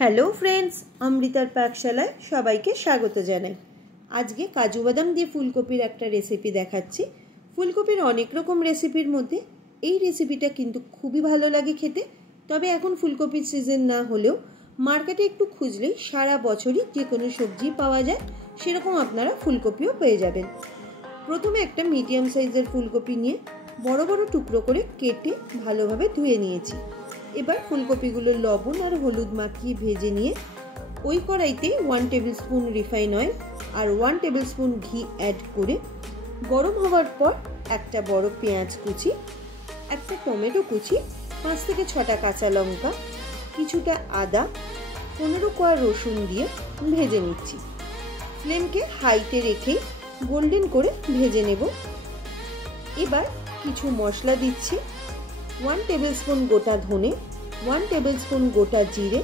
Hello friends, অমৃতার পাকশালায় সবাইকে স্বাগত জানাই। আজকে কাজু বাদাম দিয়ে ফুলকপির একটা রেসিপি দেখাচ্ছি। ফুলকপির অনেক রকম রেসিপির মধ্যে এই রেসিপিটা কিন্তু খুবই ভালো লাগে খেতে। তবে এখন ফুলকপির সিজন না হলেও মার্কেটে একটু খুঁজলেই সারা বছরই যে কোনো সবজি পাওয়া যায়, সেরকম আপনারা ফুলকপিও পেয়ে যাবেন। প্রথমে একটা মিডিয়াম সাইজের ফুলকপি নিয়ে বড় বড় টুকরো করে কেটে ভালোভাবে ধুয়ে নিয়েছি। এবার ফুলকপিগুলো লবণ আর হলুদ মাখিয়ে ভেজে নিয়ে ওই কড়াইতে 1 টেবিল স্পুন রিফাইন অয়েল আর 1 টেবিল স্পুন ঘি অ্যাড করে গরম হওয়ার পর একটা বড় পেঁয়াজ কুচি, একটা টমেটো কুচি, 5 থেকে 6টা কাঁচা লঙ্কা, কিছুটা আদা, 15 কোয়া রসুন দিয়ে ভেজে নিচ্ছি। ফ্লেমকে হাইতে রেখেই গোল্ডেন করে ভেজে নেব। এবার কিছু মশলা দিচ্ছি। 1 টেবিল স্পুন গোটা ধনে, 1 টেবিল স্পুন গোটা জিরে,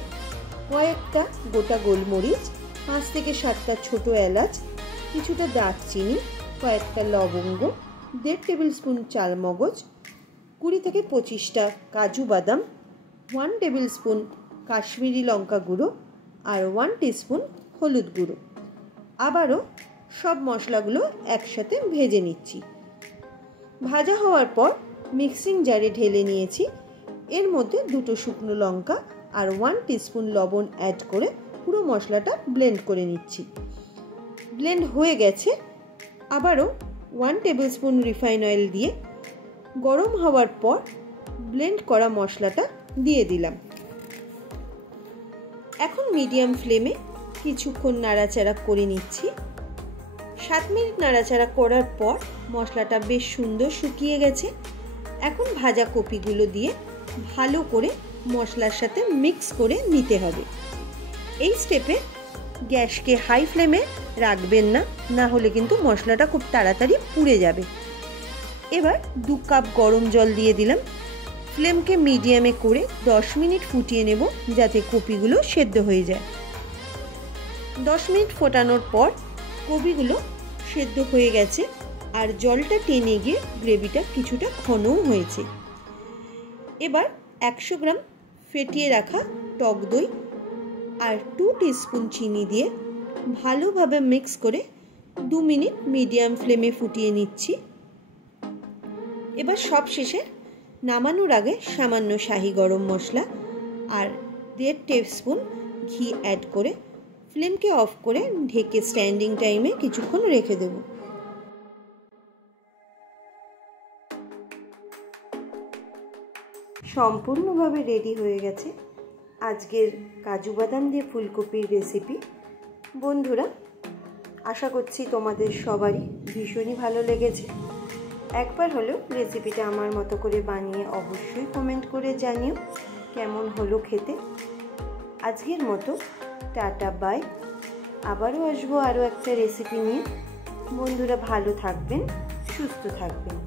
কয়েকটা গোটা গোলমরিচ, 5 থেকে 7টা ছোট এলাচ, কিছুটা দারচিনি, কয়েকটা লবঙ্গ, 1.5 টেবিল স্পুন চালমগজ, 20 থেকে 25টা কাজু বাদাম, 1 টেবিল স্পুন কাশ্মীরি লঙ্কা গুঁড়ো আর 1 টিস্পুন হলুদ গুঁড়ো। আবারও সব মশলাগুলো একসাথে ভেজে নিচ্ছি। ভাজা হওয়ার পর মিক্সিং জারে ঢেলে নিয়েছি। এর মধ্যে 2টো শুকনো লঙ্কা আর 1 টিস্পুন লবণ অ্যাড করে পুরো মশলাটা ব্লেন্ড করে নিচ্ছি। ব্লেন্ড হয়ে গেছে। আবারও 1 টেবিল স্পুন রিফাইন অয়েল দিয়ে গরম হওয়ার পর ব্লেন্ড করা মশলাটা দিয়ে দিলাম। এখন মিডিয়াম ফ্লেমে কিছুক্ষণ নাড়াচাড়া করে নিচ্ছি। 7 মিনিট নাড়াচাড়া করার পর মশলাটা বেশ সুন্দর শুকিয়ে গেছে। এখন ভাজা কপিগুলো দিয়ে ভালো করে মশলার সাথে মিক্স করে নিতে হবে। এই স্টেপে গ্যাসকে হাই ফ্লেমে রাখবেন না, না হলে কিন্তু মশলাটা খুব তাড়াতাড়ি পুড়ে যাবে। এবার 2 কাপ গরম জল দিয়ে দিলাম। ফ্লেমকে মিডিয়ামে করে 10 মিনিট ফুটিয়ে নেব, যাতে কপিগুলো সেদ্ধ হয়ে যায়। 10 মিনিট ফোটানোর পর কপিগুলো সেদ্ধ হয়ে গেছে আর জলটা টেনে গিয়ে গ্রেভিটা কিছুটা ঘনও হয়েছে। এবার 100 গ্রাম ফেটিয়ে রাখা টক দই আর 2 টিস্পুন চিনি দিয়ে ভালোভাবে মিক্স করে 2 মিনিট মিডিয়াম ফ্লেমে ফুটিয়ে নিচ্ছি। এবার সব শেষে নামানোর আগে সামান্য শাহি গরম মশলা আর 1.5 টিস্পুন ঘি অ্যাড করে ফ্লেমকে অফ করে ঢেকে স্ট্যান্ডিং টাইমে কিছুক্ষণ রেখে দেব। সম্পূর্ণভাবে রেডি হয়ে গেছে আজকের কাজু বাদাম দিয়ে ফুলকপির রেসিপি। বন্ধুরা, আশা করছি তোমাদের সবারই ভীষণই ভালো লেগেছে। একবার হলেও রেসিপিটা আমার মতো করে বানিয়ে অবশ্যই কমেন্ট করে জানিও কেমন হলো খেতে। আজকের মতো টাটা, বাই। আবারও আসবো আরও একটা রেসিপি নিয়ে। বন্ধুরা, ভালো থাকবেন, সুস্থ থাকবেন।